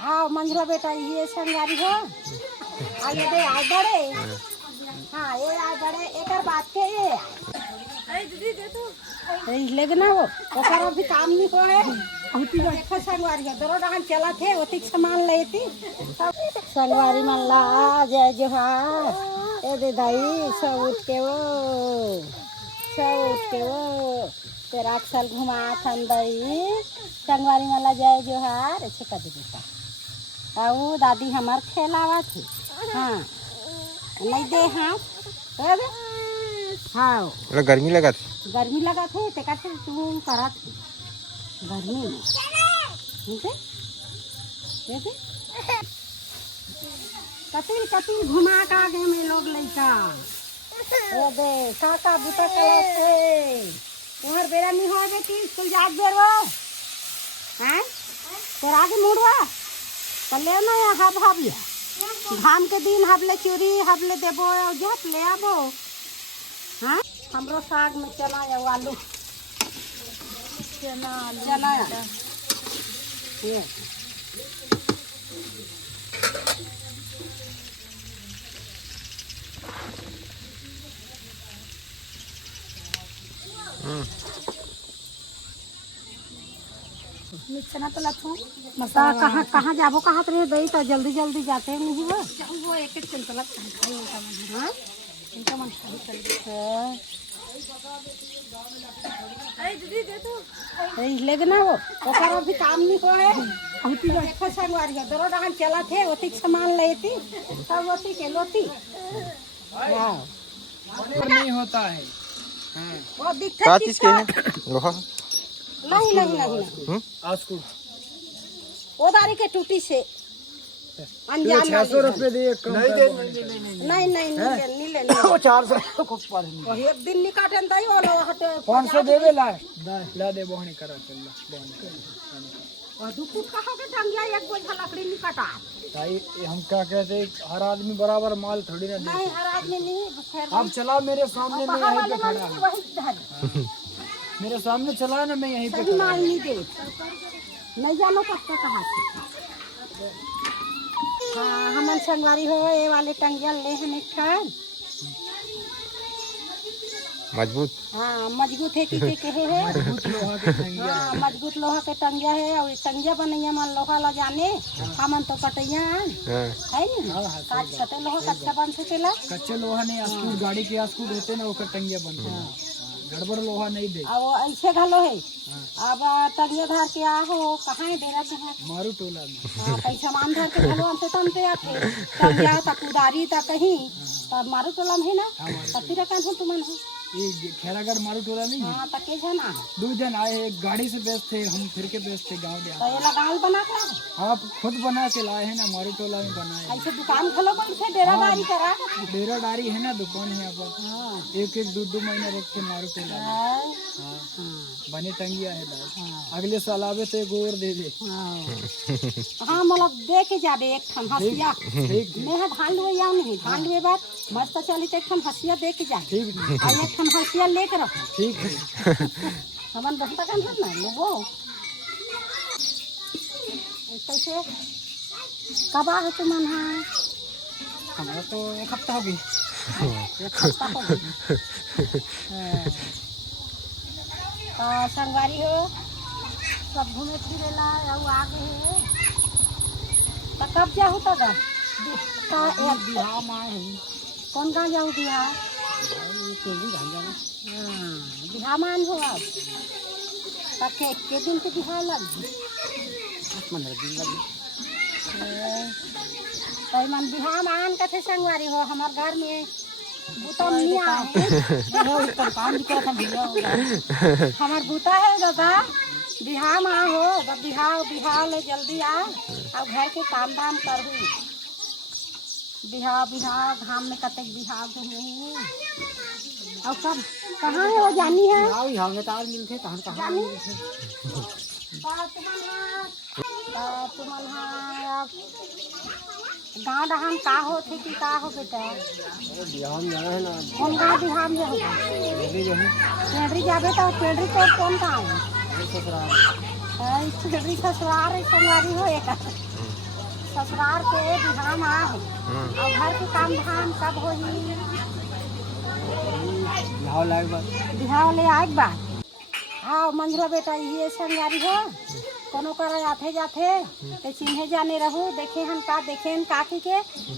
हाँ मंझला बेटा ये संगारी हो आगे दे आए बड़े हाँ ये आए बड़े एक बात के ये अरे दीदी दे तो लेकिन ना वो ओकर अभी काम नहीं को है होती देखो संगवारी है दोनों डांस चला थे होती सामान लेती संगवारी मल्ला जय जोहार ए दे दाई सब उठ के वो तेरा अक्सर घुमा थन दाई संगवारी मल्ला जय जोहार ऐसे कर दे बेटा ताऊ दादी हमार खेलावा थी हाँ नहीं दे हाँ हाँ गर्मी लगा थी ते का तुम करा थी गर्मी में कतिल घुमा का आगे में लोग लइका ए दे काका बुता कला से तुम्हार बेरा नहीं हो बेटी स्कूल जात बेर वो हैं तेरा आगे मुड़वा कले ना या हाबिया घाम के दिन हबले चूरी हबले देबो और जप ले आबो हाँ हमरो साग में चना या आलू चना ये चना तो लखूं मसा कहाँ जाबो कहाँ तो दई तो जल्दी जल्दी जाते नहीं वो एक एक चंचला खाई हां इनका मन खाई चल अरे दीदी दे तो लेकिन ना वो ओकर अभी काम नहीं को है होती देखो संगवारी है दोनों डांस चला थे होती सामान लेती सब होती के लोती वाह नहीं होता है वो दिखता चीज के है लोहा नहीं आजकल वो दारी के टूटी से अनजान 600 रुपए दिए नहीं ले वो 400 को पर वो एक दिन निकाटन दई वाला हटे 500 देवे ला दे बोहनी करा चल बोहनी और दुकुट कहाँ के टंगिया एक बोझा लकड़ी निकाटा भाई हम क्या कहते हर आदमी बराबर माल थोड़ी ना दे नहीं हर आदमी नहीं फिर आप चला मेरे सामने मैं यहीं पे खड़ा हूं वही धर मेरे सामने चला ना मैं यहीं पे सही माल नहीं दे नहीं जानो कब कहाँ से हाँ हमन संगवारी हो ये वाले टंगिया ले हैं एक ठान मजबूत हाँ मजबूत है कि है मजबूत लोहा के टंगिया हाँ मजबूत लोहा के टंगिया है और टंगिया बनैया मन लोहा ला जाने हमन तो कटैया है नहीं काट कटे लोहा कच्चा बन सकेला कच्चे लोहा नहीं आस्कूट गाड़ी के आस्कूट होते ना ओकर टंगिया बनते हैं गड़बड़ लोहा नहीं दे अब ऐसे घलो है अब टंगिया धर के आहो कहाँ है डेरा पे है मारू टोला में हाँ पैसा मान धर के घलो हमसे तमते आते टंगिया तक कुदारी तक कहीं तब मारू टोला में है ना तब फिर कहाँ हो तुमन हो ये खेड़ागढ़ मारू टोला नहीं है हाँ तक के जना 2 जन आए एक गाड़ी से व्यस्त थे हम फिर के व्यस्त थे गाँव में तो ये लगाल बना के आप खुद बना के लाए हैं ना मारू टोला में बनाए ऐसे दुकान खोलो बन से डेरादारी करा डेरादारी है ना दुकान है यहाँ एक 2 महीना रख के मारू टोला में हाँ बने टंगिया है भाई अगले साल आवे तो एक और दे दे हाँ मतलब दे के जाबे एक ठन हसिया मैं धान लुए या नहीं धान लुए बात मस्त चली तो एक ठन हसिया दे के जा ठीक और एक ठन हसिया लेके रखो ठीक है हमन बहुत काम है ना लोगो कैसे कब आ है तुमन हाँ हमारा तो 1 हफ्ता हो गई एक हफ्ता हो गई संगवारी हो सब घूमे फिरे ला और आगे है तो कब जाऊ तक बिहार में आए हैं कौन कहाँ जाऊ बिहार बिहार मान हो अब तब के दिन से बिहार लग 15 दिन लगे तो मन बिहार मान कथे संगवारी हो हमार घर में बूता नहीं आए हमार बूता है दादा बिहार में हो जब बिहार ले जल्दी आ और घर के काम धाम करूँ बिहार धाम में कतक बिहार घूमू और कब कहाँ है वो जानी है यहाँ में तार मिलते कहाँ जानी गाँव डहान का हो थे कि का हो बेटा बिहार में जाना है ना कौन गाँव बिहार में हो पेड़री जाबे तो पेड़री तो कौन गाँव है पेड़री ससुराल संगवारी हो एक ससुराल के बिहाम आ है और घर के काम धाम सब हो ही बिहाव ले आए बा। हाँ मंझला बेटा ये संगारी हो कोनो कर आथे जाथे ते चिन्हे जाने रहू देखे हम का देखे हम का के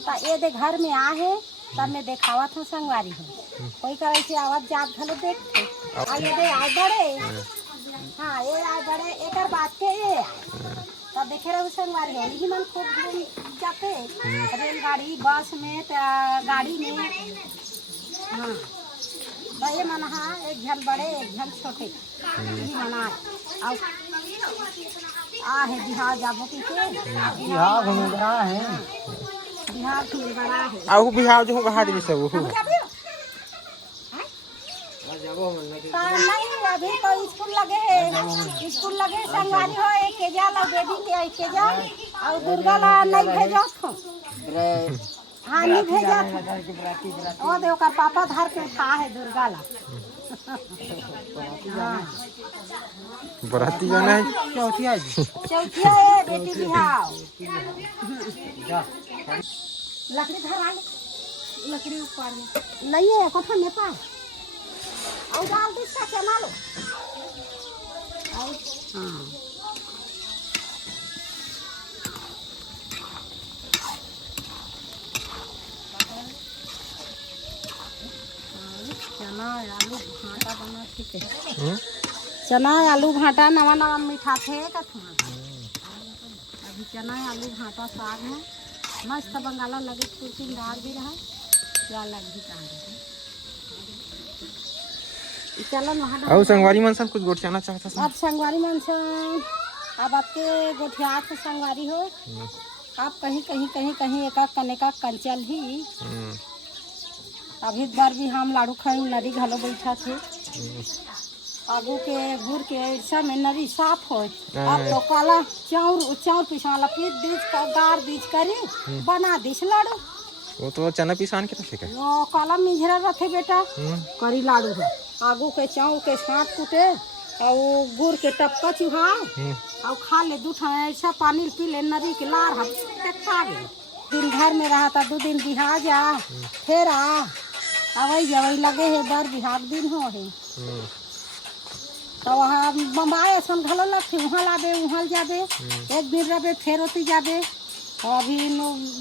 ता ये दे घर में आ है तब मैं देखावा था संगवारी हो कोई करे से आवाज जात घलो देखते आ ये दे आए बड़े हाँ ये आए बड़े एकर बात के ये तब देखे रहू संगवारी हो यही मन खूब घूम जाते रेलगाड़ी बस में गाड़ी में। हाँ ये मन हाँ एक झन बड़े एक झन छोटे यही मना और आ है बिहार जाबो की के बिहार घूम रहा है बिहार फिर बड़ा है आउ बिहाव जो कहा दे सब हो नहीं अभी तो स्कूल लगे है स्कूल लगे संगवारी हो एक के जा ला बेबी के एक के जा और दुर्गा ला नहीं भेजो तो हाँ नहीं भेजा ओ देखो का पापा धार के उठा है दुर्गा ला बराती जाना है चौथिया चौथिया है बेटी बिहाव लकड़ी धर आ लकड़ी ऊपर में नहीं है कोठा में पा और डाल दे इसका चना लो और हाँ चना आलू भाटा बना ठीक है चना आलू भाटा नवा नवा मीठा थे अभी चना आलू भाटा साग है मस्त बंगाला लगे कुर्सी डाल भी रहा क्या लग भी कहा चलो वहाँ आउ संगवारी मन सब कुछ गोठियाना चाहता था अब संगवारी मन से अब आपके गोठिया से संगवारी हो आप कहीं कहीं कहीं कहीं एक कनेका कंचल ही अभी बार भी हम लाड़ू खाई नदी घलो बैठा थे आगू के गुड़ के ऐसा में नदी साफ हो अब तो काला चाउर चाउर पिसाला फिर बीज का गार बीज करी बना दिस लाड़ू वो तो चना पिसान के रखे वो काला मिझरा रखे बेटा करी लाड़ू है आगू के चाउर के साथ कुटे और गुड़ के टपका चुहा और खा ले दूठा ऐसा पानी पी ले नदी के लार हम खा गए दिन घर में रहा था 2 दिन बिहार जा फिर आ अवई जवई लगे है बार बिहार दिन हो है तो वहाँ बम्बाई ऐसा घलो लगते वहाँ लाबे वहाँ जाबे एक दिन रहे फिर होती जाबे और अभी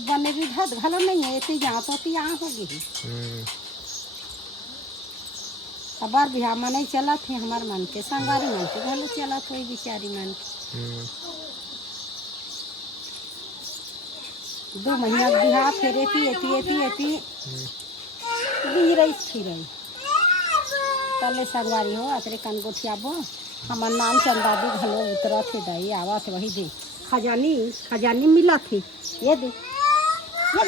बने भी घलो नहीं है इतनी जहाँ तो यहाँ होगी अब बार बिहार में नहीं चला थे हमारे मन के संगारी मन के घलो चला कोई बेचारी मन 2 महीना बिहार फिर एती रही पहले संगवारी हो अतरे कन गोठियाबो हमार नाम चंदादी घलो उतरा थे दई आवा थे वही दे खजानी मिला थी ये दे